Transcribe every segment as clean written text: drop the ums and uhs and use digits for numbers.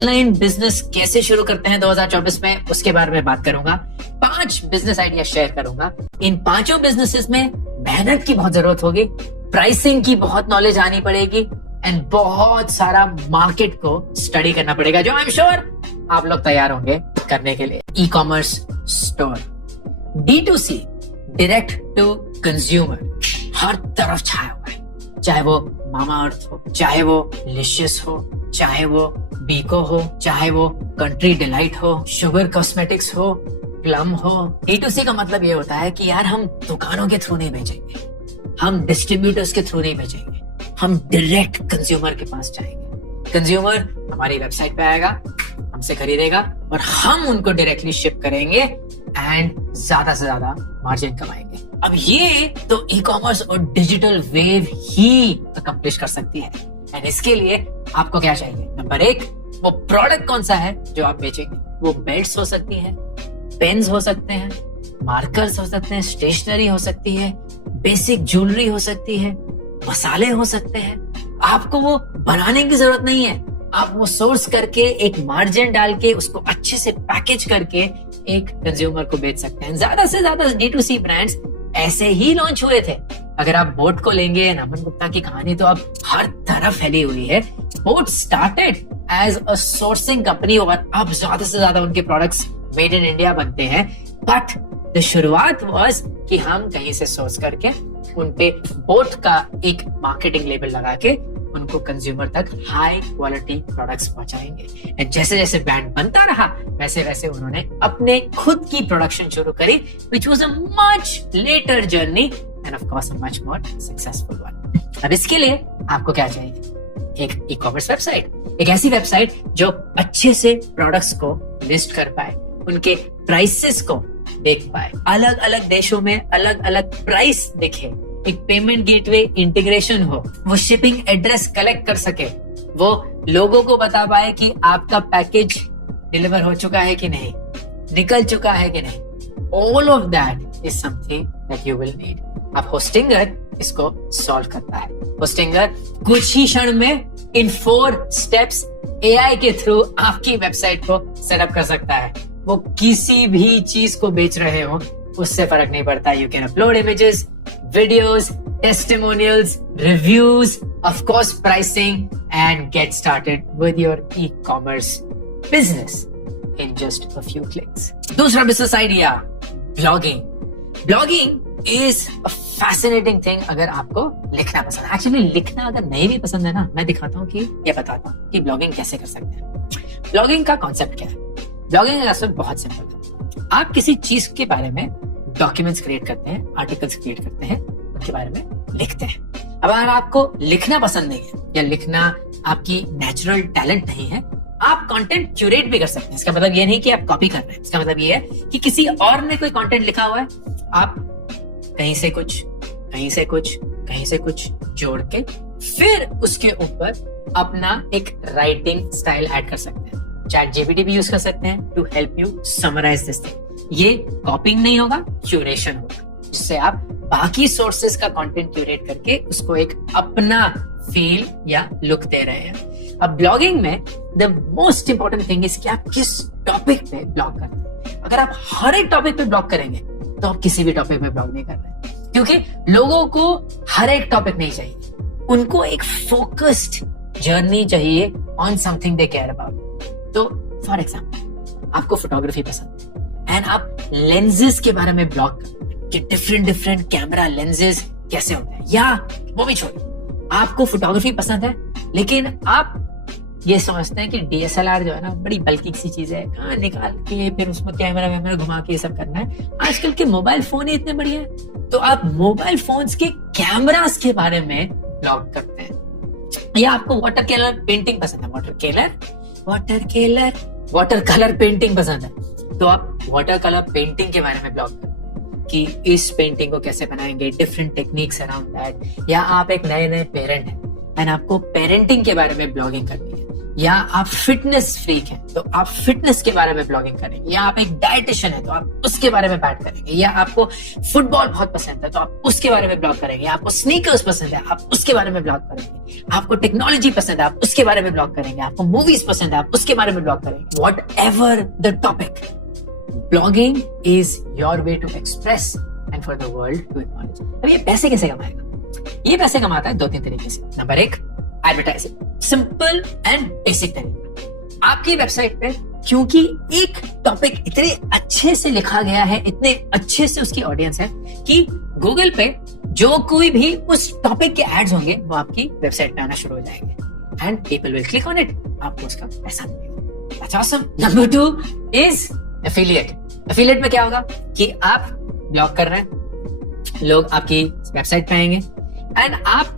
Online business कैसे शुरू करते हैं 2024 में, उसके बारे में बात करूंगा। 5 बिजनेस आइडिया शेयर करूंगा। इन पांचों बिजनेसेस में मेहनत की बहुत जरूरत होगी, प्राइसिंग की बहुत नॉलेज आनी पड़ेगी एंड बहुत सारा मार्केट को स्टडी करना पड़ेगा, जो आई एम श्योर आप लोग तैयार होंगे करने के लिए। E commerce store, D2C, direct to consumer, हर तरफ छाया हुआ है। चाहे वो मामा अर्थ हो, चाहे वो लिशियस हो, चाहे वो बीको हो, चाहे वो कंट्री डिलाइट हो, शुगर कॉस्मेटिक्स हो, प्लम हो। D2C का मतलब ये होता है कि यार हम दुकानों के थ्रू नहीं भेजेंगे, हम डिस्ट्रीब्यूटर्स के थ्रू नहीं भेजेंगे, हम डायरेक्ट कंज्यूमर के पास जाएंगे। कंज्यूमर हमारी वेबसाइट पे आएगा, हमसे खरीदेगा और हम उनको डायरेक्टली शिप करेंगे एंड ज्यादा से ज्यादा मार्जिन कमाएंगे। अब ये तो ई कॉमर्स और डिजिटल वेव ही अकम्प्लिश कर सकती है। एंड इसके लिए आपको क्या चाहिए? नंबर 1, वो प्रोडक्ट कौन सा है जो आप बेचेंगे। वो बेल्ट्स हो सकती है, पेन्स हो सकते हैं, मार्कर्स हो सकते हैं, स्टेशनरी हो सकती है, बेसिक ज्वेलरी हो सकती है, मसाले हो सकते हैं। आपको वो बनाने की जरूरत नहीं है, आप वो सोर्स करके एक मार्जिन डाल के उसको अच्छे से पैकेज करके एक कंज्यूमर को बेच सकते हैं। ज्यादा से ज्यादा D2C ब्रांड्स ऐसे ही लॉन्च हुए थे। अगर आप बोट को लेंगे, नमन गुप्ता की कहानी तो अब हर तरफ फैली हुई है। BoAt started as a sourcing company और अब ज्यादा से ज्यादा उनके प्रोडक्ट्स मेड इन इंडिया बनते हैं। बट द शुरुआत वाज कि हम कहीं से सोर्स करके उनपे बोट का एक मार्केटिंग लेबल लगा के उनको कंज्यूमर तक हाई क्वालिटी प्रोडक्ट्स पहुंचाएंगे। एंड जैसे जैसे ब्रांड बनता रहा वैसे वैसे उन्होंने अपने खुद की प्रोडक्शन शुरू करी, which was a much later journey end of course a much more successful one. अब इसके लिए आपको क्या चाहिए? एक ई कॉमर्स वेबसाइट, एक ऐसी वेबसाइट जो अच्छे से प्रोडक्ट्स को लिस्ट कर पाए, उनके प्राइसेस को देख पाए, अलग अलग देशों में अलग अलग प्राइस दिखे, एक पेमेंट गेटवे इंटीग्रेशन हो, वो शिपिंग एड्रेस कलेक्ट कर सके, वो लोगों को बता पाए कि आपका पैकेज डिलीवर हो चुका है कि नहीं, निकल चुका है कि नहीं। All of that is something that you will need. अब होस्टिंगर इसको सॉल्व करता है। होस्टिंगर कुछ ही क्षण में इन 4 स्टेप्स AI के थ्रू आपकी वेबसाइट को सेटअप कर सकता है। वो किसी भी चीज को बेच रहे हो उससे फर्क नहीं पड़ता। You can upload images, videos, testimonials, reviews, of course pricing and get started with your e commerce business in just a few clicks. दूसरा business idea, blogging. Blogging is a fascinating thing अगर आपको लिखना पसंद है। Actually लिखना अगर नहीं भी पसंद है ना, मैं दिखाता हूँ कि ये बताता हूँ कि ब्लॉगिंग कैसे कर सकते हैं। ब्लॉगिंग का कॉन्सेप्ट क्या है? ब्लॉगिंग का कॉन्सेप्ट बहुत सिंपल है। आप किसी चीज के बारे में डॉक्यूमेंट्स क्रिएट करते हैं, आर्टिकल्स क्रिएट करते हैं, उनके बारे में लिखते हैं। अब अगर आपको लिखना पसंद नहीं है या लिखना आपकी नेचुरल टैलेंट नहीं है, आप कंटेंट क्यूरेट भी कर सकते हैं। इसका मतलब ये नहीं कि आप कॉपी कर रहे हैं, इसका मतलब ये है कि किसी और ने कोई कंटेंट लिखा हुआ है, आप कहीं से कुछ, कहीं से कुछ, कहीं से कुछ जोड़ के फिर उसके ऊपर अपना एक राइटिंग स्टाइल ऐड कर सकते हैं। ChatGPT भी यूज कर सकते हैं to help you summarize this thing. ये कॉपिंग नहीं होगा, क्यूरेशन होगा, जिससे आप बाकी सोर्सेस का कंटेंट क्यूरेट करके उसको एक अपना फील या लुक दे रहे हैं। अब ब्लॉगिंग में the most important thing is कि आप किस टॉपिक पे ब्लॉग करते हैं। अगर आप हर एक टॉपिक पे ब्लॉग करेंगे तो आप किसी भी टॉपिक पे ब्लॉग नहीं कर रहे, क्योंकि लोगों को हर एक टॉपिक नहीं चाहिए, उनको एक फोकस्ड जर्नी चाहिए on something they care about. तो फॉर एग्जाम्पल आपको फोटोग्राफी पसंद है एंड आप लेंसेज के बारे में ब्लॉग करते हैं कि डिफरेंट कैमरा लेंसेज कैसे होते हैं, या वो भी छोड़िए, आपको फोटोग्राफी पसंद है लेकिन आप ये समझते हैं कि DSLR जो है ना बड़ी बल्कि सी चीज है, कहाँ निकाल के फिर उसमें कैमरा घुमा के ये सब करना है। आजकल के मोबाइल फोन ही इतने बढ़िया है, तो आप मोबाइल फोन्स के कैमरास के बारे में ब्लॉग करते हैं। या आपको वाटर कलर पेंटिंग पसंद है, वाटर कलर पेंटिंग पसंद है, तो आप वाटर कलर पेंटिंग के बारे में ब्लॉग करते हैं कि इस पेंटिंग को कैसे बनाएंगे, डिफरेंट टेक्निक्स अराउंड दैट। या आप एक नए पेरेंट हैं एंड आपको पेरेंटिंग के बारे में ब्लॉगिंग करनी है, या आप फिटनेस फ्रीक हैं तो आप फिटनेस के बारे में ब्लॉगिंग करेंगे, या आप एक डाइटिशियन है तो आप उसके बारे में बात करेंगे, या आपको फुटबॉल बहुत पसंद है तो आप उसके बारे में ब्लॉग करेंगे, आपको स्नीकर्स पसंद है आप उसके बारे में ब्लॉग करेंगे, आपको टेक्नोलॉजी पसंद है आप उसके बारे में ब्लॉग करेंगे, आपको मूवीज पसंद है आप उसके बारे में ब्लॉग करेंगे। Whatever the topic, blogging is your way to express and for the world to acknowledge. अब ये पैसे कैसे कमाएगा? ये पैसे कमाता है 2-3 तरीके से। Number 1, advertising, simple and basic तरीका। आपकी वेबसाइट पे क्योंकि एक टॉपिक इतने अच्छे से लिखा गया है, इतने अच्छे से उसकी ऑडियंस है कि गूगल पे जो कोई भी उस टॉपिक के एड्स होंगे वो आपकी वेबसाइट पे आना शुरू हो जाएंगे and people will click on it, आपको उसका पैसा मिलेगा। That's awesome. Number 2 is affiliate. Affiliate में क्या होगा कि आप ब्लॉग कर रहे हैं, लोग आपकी वेबसाइट पे आएंगे एंड आप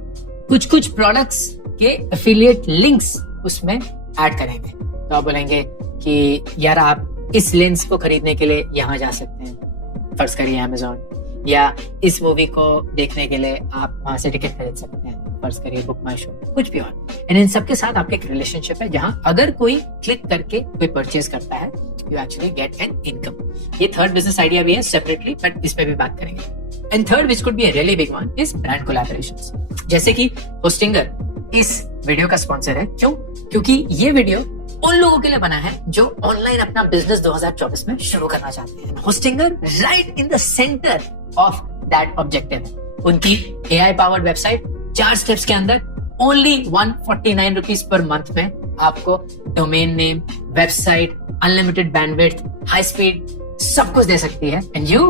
कुछ प्रोडक्ट्स के एफिलिएट लिंक्स उसमें ऐड करेंगे। तो आप बोलेंगे कि यार आप इस लेंस को खरीदने के लिए यहाँ जा सकते हैं, फर्ज करिए अमेज़न, या इस मूवी को देखने के लिए आप वहां से टिकट खरीद सकते हैं, फर्ज करिए बुक माई शो, कुछ भी और। एंड इन सबके साथ आपके एक रिलेशनशिप है जहां अगर कोई क्लिक करके कोई परचेज करता है you actually get an income. ये थर्ड बिजनेस आइडिया भी है सेपरेटली, बट इस पे भी बात करेंगे। And third which could be a really big one is brand collaborations. जैसे कि होस्टिंगर इस वीडियो का स्पॉन्सर है। क्यों? क्योंकि ये वीडियो उन लोगों के लिए बना है जो ऑनलाइन अपना बिजनेस 2024 में शुरू करना चाहते हैं। Hostinger right in the center of that objective. उनकी AI पावर्ड वेबसाइट 4 स्टेप्स के अंदर ओनली 149 रुपीज पर मंथ में आपको domain name, website, unlimited bandwidth, high speed सब कुछ दे सकती है and you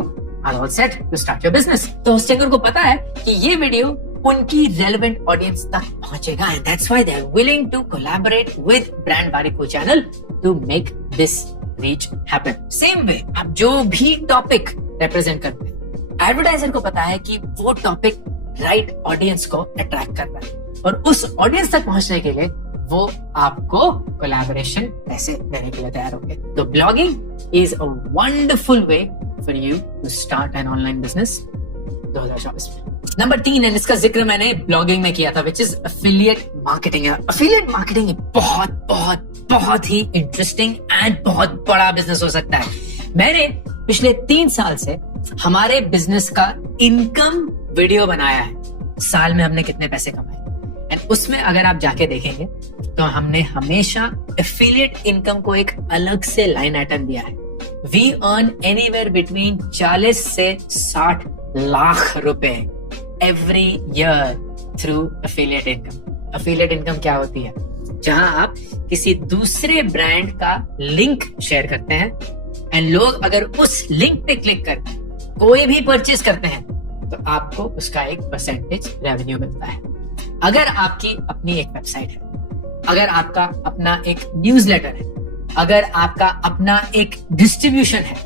are all set to start your business. तो होस्टिंगर को पता है कि ये वीडियो उनकी रेलेवेंट ऑडियंस तक पहुंचेगा and that's why they are willing to collaborate with brand बारिको channel to make this reach happen. Same way आप जो भी टॉपिक रिप्रेजेंट करते हैं, एडवर्टाइजर को पता है कि वो टॉपिक राइट ऑडियंस को अट्रैक्ट कर रहा है और उस ऑडियंस तक पहुंचने के लिए वो आपको कोलैबोरेशन पैसे देने के लिए तैयार होंगे। तो blogging is a wonderful way for you to start an online business 2024 में। नंबर 3 है, इसका जिक्र मैंने ब्लॉगिंग में किया था, which is affiliate marketing. Affiliate marketing बहुत बहुत बहुत ही इंटरेस्टिंग एंड बहुत बड़ा बिजनेस हो सकता है। मैंने पिछले 3 साल से हमारे बिजनेस का इनकम वीडियो बनाया है, साल में हमने कितने पैसे कमाए, एंड उसमें अगर आप जाके देखेंगे तो हमने हमेशा एफिलिएट इनकम को एक अलग से लाइन आइटम दिया है। वी अर्न एनीवेयर बिटवीन 40 से 60 लाख रुपए every year through affiliate income. Affiliate income क्या होती है? जहां आप किसी दूसरे ब्रांड का लिंक शेयर करते हैं एंड लोग अगर उस लिंक पे क्लिक करके कोई भी परचेज करते हैं तो आपको उसका एक परसेंटेज रेवेन्यू मिलता है। अगर आपकी अपनी एक वेबसाइट है, अगर आपका अपना एक न्यूज़लेटर है, अगर आपका अपना एक डिस्ट्रीब्यूशन है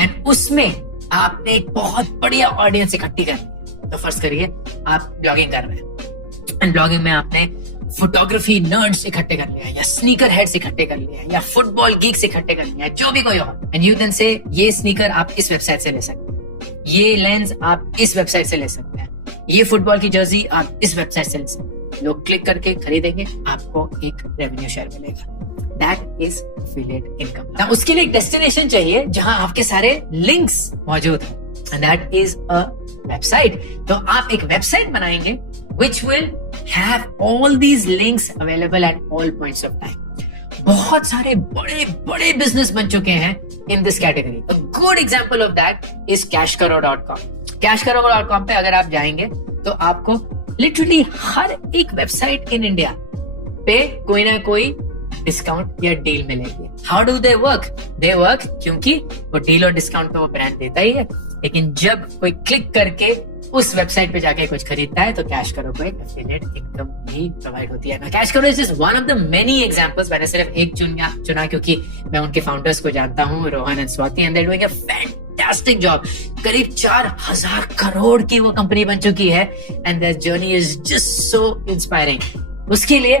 एंड उसमें आपने एक बहुत बढ़िया ऑडियंस इकट्ठी करनी है, तो फर्ज करिए आप ब्लॉगिंग कर रहे हैं एंड ब्लॉगिंग में आपने फोटोग्राफी नर्ड्स इकट्ठे कर लिया, या स्नीकर हेड्स इकट्ठे कर लिया, या फुटबॉल गीक्स इकट्ठे कर लिया, जो भी कोई हो, एंड यू देन से ये स्नीकर आप इस वेबसाइट से ले सकते हैं, ये लेंस आप इस वेबसाइट से ले सकते हैं, ये फुटबॉल की जर्सी आप इस वेबसाइट से ले सकते हैं। लोग क्लिक करके खरीदेंगे, आपको एक रेवेन्यू शेयर मिलेगा। That is affiliate income. उसके लिए एक डेस्टिनेशन चाहिए जहां आपके सारे लिंक्स मौजूद हैं, and that is a website. तो आप एक वेबसाइट बनाएंगे which will have all these links available at all points of time। बहुत सारे बड़े बड़े बिजनेस बन चुके हैं in this category। A good example of that is cashkaro.com। cashkaro.com पे अगर आप जाएंगे तो आपको लिटरली हर एक वेबसाइट इन इंडिया पे कोई ना कोई डिस्काउंट या डील मिलेगी। How do they work? They work क्योंकि वो डील और डिस्काउंट तो वो ब्रांड देता ही है, लेकिन जब कोई क्लिक करके उस वेबसाइट पे जाके कुछ खरीदता है तो कैश करो को एक एफिलिएट इनकम भी प्रोवाइड होती है ना। कैश करो is just one of the many examples. मैंने सिर्फ एक चुना क्योंकि मैं उनके फाउंडर्स को जानता हूँ, Rohan and Swati, and they doing a fantastic job. करीब 4000 करोड़ की वो कंपनी बन चुकी है and their journey is just so inspiring. उसके लिए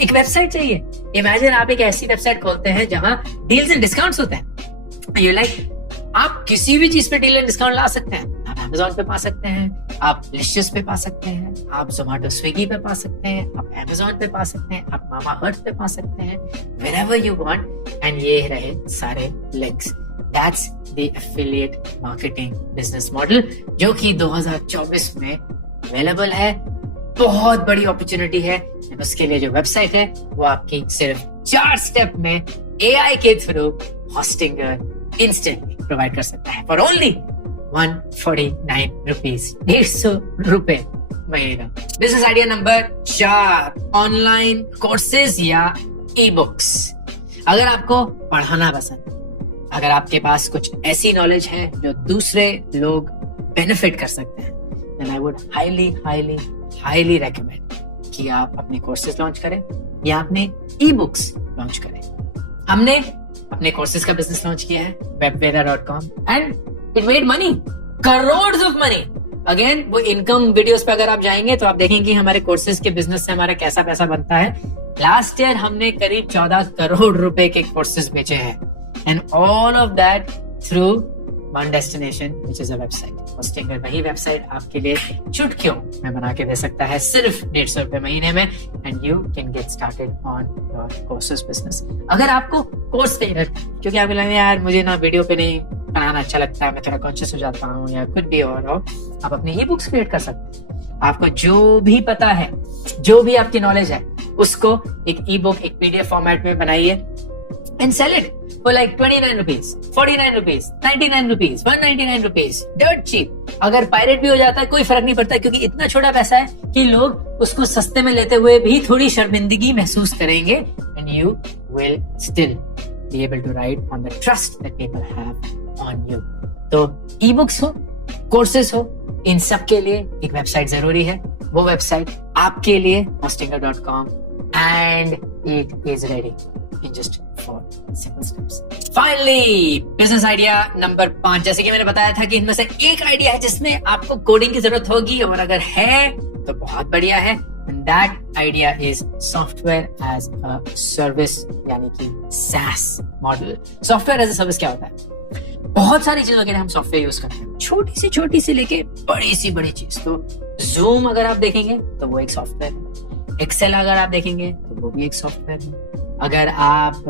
एक वेबसाइट चाहिए। इमेजिन आप एक ऐसी वेबसाइट खोलते हैं जहां डील्स एंड डिस्काउंट्स होते हैं। यू लाइक आप किसी भी चीज पे डील एंड डिस्काउंट ला सकते हैं। आप Amazon पे पा सकते हैं, आप लिस्टियस पे पा सकते हैं, आप जोमेटो स्विगी पे पा सकते हैं, आप अमेजोन पे पा सकते हैं, आप मामा अर्थ पे पा सकते हैं, wherever you want। एंड ये रहे सारे links. That's the affiliate marketing business model, जो कि 2024 में अवेलेबल है। बहुत बड़ी अपॉर्चुनिटी है। उसके लिए जो वेबसाइट है वो आपकी सिर्फ 4 स्टेप में AI के थ्रू होस्टिंग इंस्टेंटली प्रोवाइड कर सकता है फॉर ओनली 149 रुपीज, 150 रुपए महीना। Business idea number 4, online courses या ई बुक्स। अगर आपको पढ़ाना पसंद है, अगर आपके पास कुछ ऐसी नॉलेज है जो दूसरे लोग बेनिफिट कर सकते हैं, then I would highly recommend कि आप अपने कोर्सेज लॉन्च करें या अपने ई बुक्स लॉन्च करें। हमने अपने कोर्सेज का बिजनेस लॉन्च किया है webveda.com and it made money, crore of money. Again वो इनकम वीडियोस पे अगर आप जाएंगे तो आप देखेंगे हमारे कोर्सेज के बिजनेस से हमारा कैसा पैसा बनता है। लास्ट ईयर हमने करीब 14 करोड़ रुपए के कोर्सेज बेचे हैं, and all of that through one destination which is a website. Hosting वही वेबसाइट आपके लिए चुटकियों में बना के दे सकता है सिर्फ 150 रुपए महीने में, and you can get started on your courses business. अगर आपको कोर्स नहीं रहता, क्योंकि आपको लगेगा यार मुझे ना वीडियो पे नहीं बनाना अच्छा लगता है, मैं थोड़ा कॉन्शियस हो जाता हूँ या कुछ भी और हो, आप अपने ई बुक्स क्रिएट कर सकते हैं। आपको जो भी पता है, जो भी आपकी नॉलेज है, उसको एक ई बुक, एक PDF फॉर्मेट में बनाइए and sell it for like 29 rupees, 49 rupees, 99 rupees, 199 rupees, dirt cheap। अगर पायरेट भी हो जाता है कोई फर्क नहीं पड़ता, क्योंकि इतना छोटा पैसा है कि लोग उसको सस्ते में लेते हुए भी थोड़ी शर्मिंदगी महसूस करेंगे, and you will still be able to ride on the trust that people have on you। तो ई बुक्स हो, कोर्सेस हो, इन सब के लिए एक वेबसाइट जरूरी है। वो वेबसाइट आपके लिए hostinger.com, and it is ready in just 4 simple steps। Finally, business idea number 5। जैसे कि मैंने बताया था कि इनमें से एक आइडिया है जिसमें आपको कोडिंग की जरूरत होगी, और अगर है तो बहुत बढ़िया है। And that idea is software as a service, यानी कि SaaS model. Software as a service क्या होता है? बहुत सारी चीजों के लिए हम सॉफ्टवेयर यूज करते हैं, छोटी सी लेके बड़ी सी बड़ी चीज। तो जूम अगर आप देखेंगे तो वो एक सॉफ्टवेयर है, एक्सेल अगर आप देखेंगे तो वो भी एक सॉफ्टवेयर है, अगर आप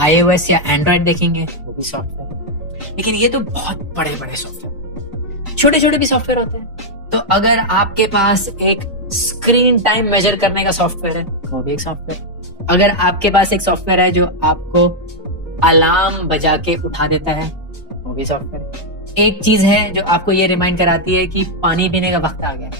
iOS या एंड्रॉइड देखेंगे वो भी सॉफ्टवेयर है। लेकिन ये तो बहुत बड़े बड़े सॉफ्टवेयर, छोटे छोटे भी सॉफ्टवेयर होते हैं। तो अगर आपके पास एक स्क्रीन टाइम मेजर करने का सॉफ्टवेयर है, वो भी एक सॉफ्टवेयर। अगर आपके पास एक सॉफ्टवेयर है जो आपको अलार्म बजा के उठा देता है, वो भी सॉफ्टवेयर। एक चीज है जो आपको ये रिमाइंड कराती है कि पानी पीने का वक्त आ गया,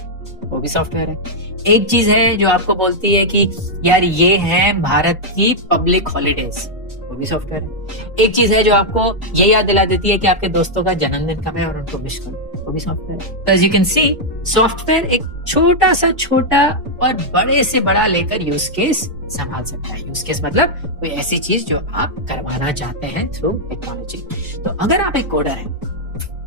वो भी सॉफ्टवेयर है। एक चीज है जो आपको बोलती है कि यार ये है भारत की पब्लिक हॉलीडेज, वो भी सॉफ्टवेयर है। एक चीज है जो आपको ये याद दिला देती है कि आपके दोस्तों का जन्मदिन कब है और उनको विश करो, वो भी सॉफ्टवेयर है। तो as you can see, software एक छोटा सा छोटा और बड़े से बड़ा लेकर यूज केस संभाल सकता है। यूज केस मतलब कोई ऐसी चीज जो आप करवाना चाहते हैं थ्रू टेक्नोलॉजी। तो अगर आप एक कोडर हैं,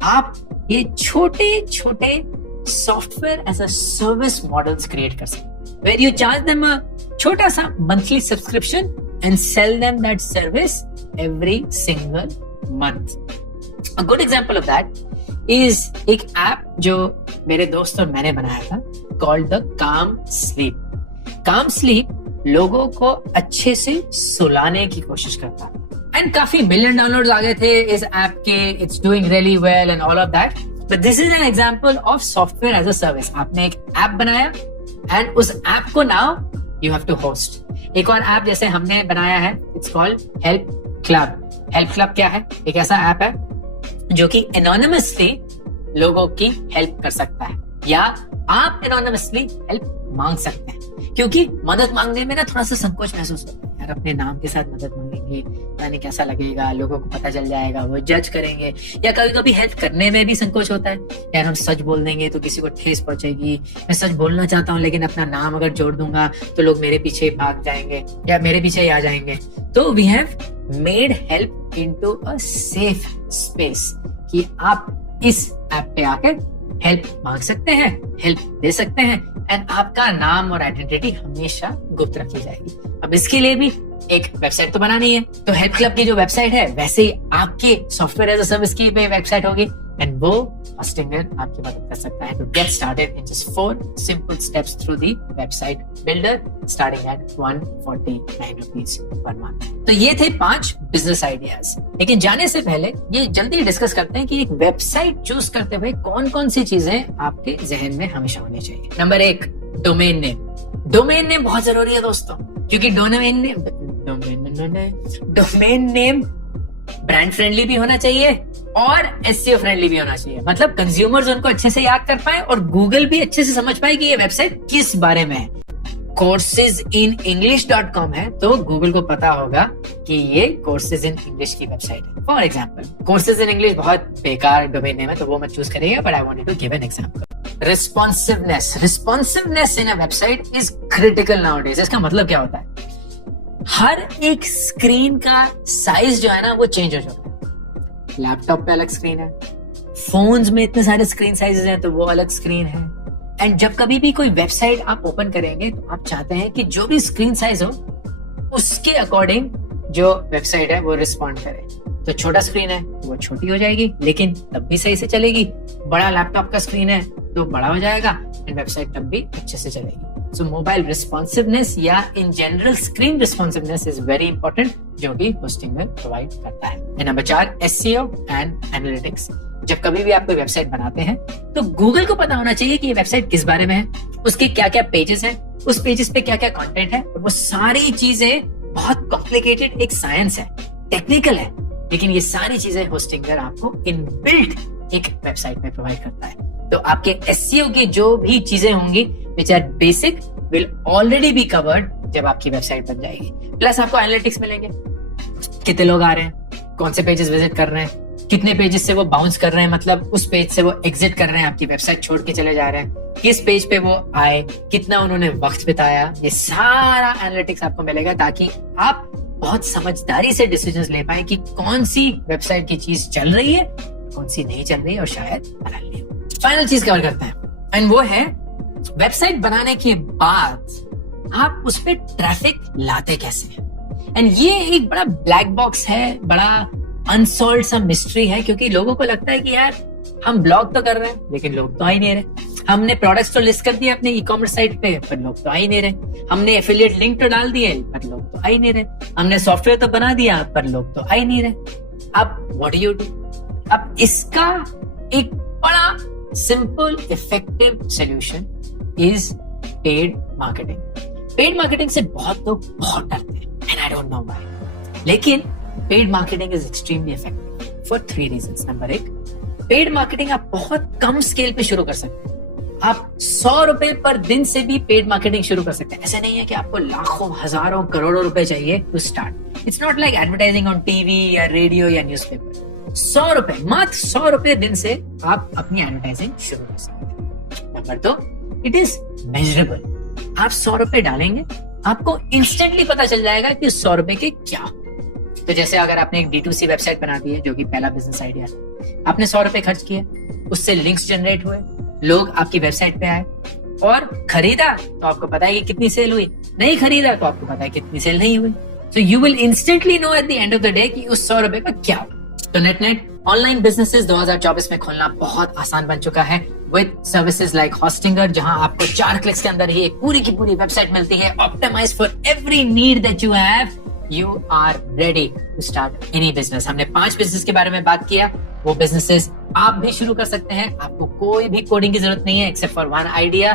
आप ये छोटे छोटे software as a service models create कर सकते हैं, where you charge them a छोटा सा monthly subscription and sell them that service every single month. A good example of that is एक ऐप जो मेरे दोस्त और मैंने बनाया था, called the Calm Sleep. Calm Sleep लोगों को अच्छे से सुलाने की कोशिश करता है, एंड काफी मिलियन डाउनलोड्स आ गए थे इस ऐप के। It's doing really well and all of that. But this is an example of software as a service। आपने एक ऐप बनाया एंड उस ऐप को now you have to host. एक और ऐप जैसे हमने बनाया है, it's called Help Club. Help Club क्या है? एक ऐसा ऐप है जो कि एनोनिमसली लोगों की हेल्प कर सकता है, या आप एनोनिमसली हेल्प मांग सकते हैं। क्योंकि मदद मांगने में ना थोड़ा सा संकोच महसूस होता है, यार अपने नाम के साथ मदद मांगेंगे, यानी कैसा लगेगा, लोगों को पता चल जाएगा, वो जज करेंगे। या कभी कभी हेल्प करने में भी संकोच होता है, यार हम सच बोल देंगे तो किसी को ठेस पहुंचेगी, मैं सच बोलना चाहता हूँ लेकिन अपना नाम अगर जोड़ दूंगा तो लोग मेरे पीछे भाग जाएंगे या मेरे पीछे ही आ जाएंगे। तो we have made help into a safe space कि आप इस ऐप पे आकर हेल्प मांग सकते हैं, हेल्प दे सकते हैं, एंड आपका नाम और आइडेंटिटी हमेशा गुप्त रखी जाएगी। अब इसके लिए भी एक वेबसाइट तो बनानी है। तो हेल्प क्लब की जो वेबसाइट है, वैसे ही आपके सॉफ्टवेयर एज अ सर्विस की वेबसाइट होगी। एंड वो होस्टिंगर आपकी मदद कर सकता है to get started in just 4 simple steps through the website builder starting at 149 rupees per month. तो ये थे 5 बिजनेस आइडियाज। लेकिन जाने से पहले ये जल्दी डिस्कस करते हैं कि एक वेबसाइट चूज करते हुए कौन कौन सी चीजें आपके जहन में हमेशा होनी चाहिए। Number 1, domain name. Domain name बहुत जरूरी है दोस्तों, क्योंकि डोमेन नेम ब्रांड फ्रेंडली भी होना चाहिए और एसईओ फ्रेंडली भी होना चाहिए। मतलब कंज्यूमर्स उनको अच्छे से याद कर पाए और गूगल भी अच्छे से समझ पाए कि ये वेबसाइट किस बारे में है। coursesinenglish.com है तो गूगल को पता होगा कि ये कोर्सेज इन इंग्लिश की वेबसाइट है। For example, courses in English बहुत बेकार डोमेन नेम है तो वो मत चूज करिएगा, but I wanted to give an example. Responsiveness in a website is critical nowadays. इसका मतलब क्या होता है? हर एक स्क्रीन का साइज जो है ना वो चेंज हो जाता है। लैपटॉप पे अलग स्क्रीन है, फोन्स में इतने सारे स्क्रीन साइजेस हैं तो वो अलग स्क्रीन है। एंड जब कभी भी कोई वेबसाइट आप ओपन करेंगे तो आप चाहते हैं कि जो भी स्क्रीन साइज हो उसके अकॉर्डिंग जो वेबसाइट है वो रिस्पॉन्ड करे। तो छोटा स्क्रीन है तो वो छोटी हो जाएगी लेकिन तब भी सही से चलेगी। बड़ा लैपटॉप का स्क्रीन है तो बड़ा हो जाएगा एंड वेबसाइट तब भी अच्छे से चलेगी। सो मोबाइल रिस्पॉन्सिवनेस या in general screen responsiveness is very important, जो कि होस्टिंगर प्रोवाइड करता है। And number 4, SEO and analytics. जब कभी भी आप कोई वेबसाइट बनाते हैं तो गूगल को पता होना चाहिए कि ये वेबसाइट किस बारे में है, उसके क्या क्या पेजेस हैं, उस पेजेस पे क्या क्या कंटेंट है। और वो सारी चीजें बहुत कॉम्प्लिकेटेड एक साइंस है, टेक्निकल है, लेकिन ये सारी चीजें होस्टिंगर आपको इनबिल्ट एक वेबसाइट में प्रोवाइड करता है। तो आपके एसईओ की जो भी चीजें होंगी which are basic will already be covered जब आपकी वेबसाइट बन जाएगी। प्लस आपको एनालिटिक्स मिलेंगे, कितने लोग आ रहे हैं, कौन से पेजेस विजिट कर रहे हैं, कितने पेजेस से वो बाउंस कर रहे हैं, मतलब उस पेज से वो एग्जिट कर रहे हैं, आपकी वेबसाइट छोड़ के चले जा रहे हैं, किस पेज पे वो आए, कितना उन्होंने वक्त बिताया। ये सारा एनालिटिक्स आपको मिलेगा ताकि आप बहुत समझदारी से डिसीजंस ले पाए कि कौन सी वेबसाइट की चीज चल रही है, कौन सी नहीं चल रही है और शायद बदलनी हो। फाइनल चीज कवर करते हैं एंड वो है वेबसाइट बनाने के बाद आप उस पर ट्रैफिक लाते कैसे हैं। एंड ये एक बड़ा ब्लैक बॉक्स है, बड़ा अनसॉल्व्ड सा मिस्ट्री है, क्योंकि लोगों को लगता है कि यार हम ब्लॉग तो कर रहे हैं लेकिन लोग तो आ ही नहीं रहे, हमने प्रोडक्ट्स तो लिस्ट कर दिए अपने ई कॉमर्स साइट पे पर लोग तो आ ही नहीं रहे, हमने एफिलिएट लिंक तो डाल दिए पर लोग तो आ ही नहीं रहे, हमने सॉफ्टवेयर तो बना दिया पर लोग तो आ ही नहीं रहे। अब व्हाट डू यू डू? अब इसका एक बड़ा simple effective solution is paid marketing. Paid marketing से बहुत लोग बहुत डरते हैं and I don't know why, लेकिन paid marketing is extremely effective for 3 reasons. Number 1, paid marketing आप बहुत कम स्केल पे शुरू कर सकते हैं। आप 100 रुपए पर दिन से भी पेड मार्केटिंग शुरू कर सकते हैं। ऐसा नहीं है कि आपको लाखों, हजारों, करोड़ों रुपए चाहिए to start. It's not like advertising on TV या रेडियो या न्यूज़पेपर। 100 रुपए, मात्र 100 रुपए दिन से आप अपनी एडवर्टाइजिंग शुरू कर सकते हैं। Number 2, it is measurable. आप 100 रुपए डालेंगे, आपको इंस्टेंटली पता चल जाएगा कि 100 रुपए के क्या। तो जैसे अगर आपने एक D2C वेबसाइट बना दी है, जो कि पहला बिजनेस आइडिया है, आपने 100 रुपए खर्च किए, उससे लिंक्स जनरेट हुए, लोग आपकी वेबसाइट पे आए और खरीदा तो आपको पता है कि कितनी सेल हुई, नहीं खरीदा तो आपको पता है कितनी सेल नहीं हुई। So you will instantly know at the end of the day कि उस 100 रुपए का क्या हो। तो नेट ऑनलाइन बिजनेसेस 2024 में खोलना बहुत आसान बन चुका है विद सर्विसेज लाइक होस्टिंगर, जहां आपको 4 क्लिक्स के अंदर ही एक पूरी की पूरी वेबसाइट मिलती है, optimised for every need that you have. You are ready to start any business। हमने 5 बिजनेस के बारे में बात किया, वो बिजनेसेस आप भी शुरू कर सकते हैं। आपको कोई भी कोडिंग की जरूरत नहीं है एक्सेप्ट फॉर 1 आइडिया।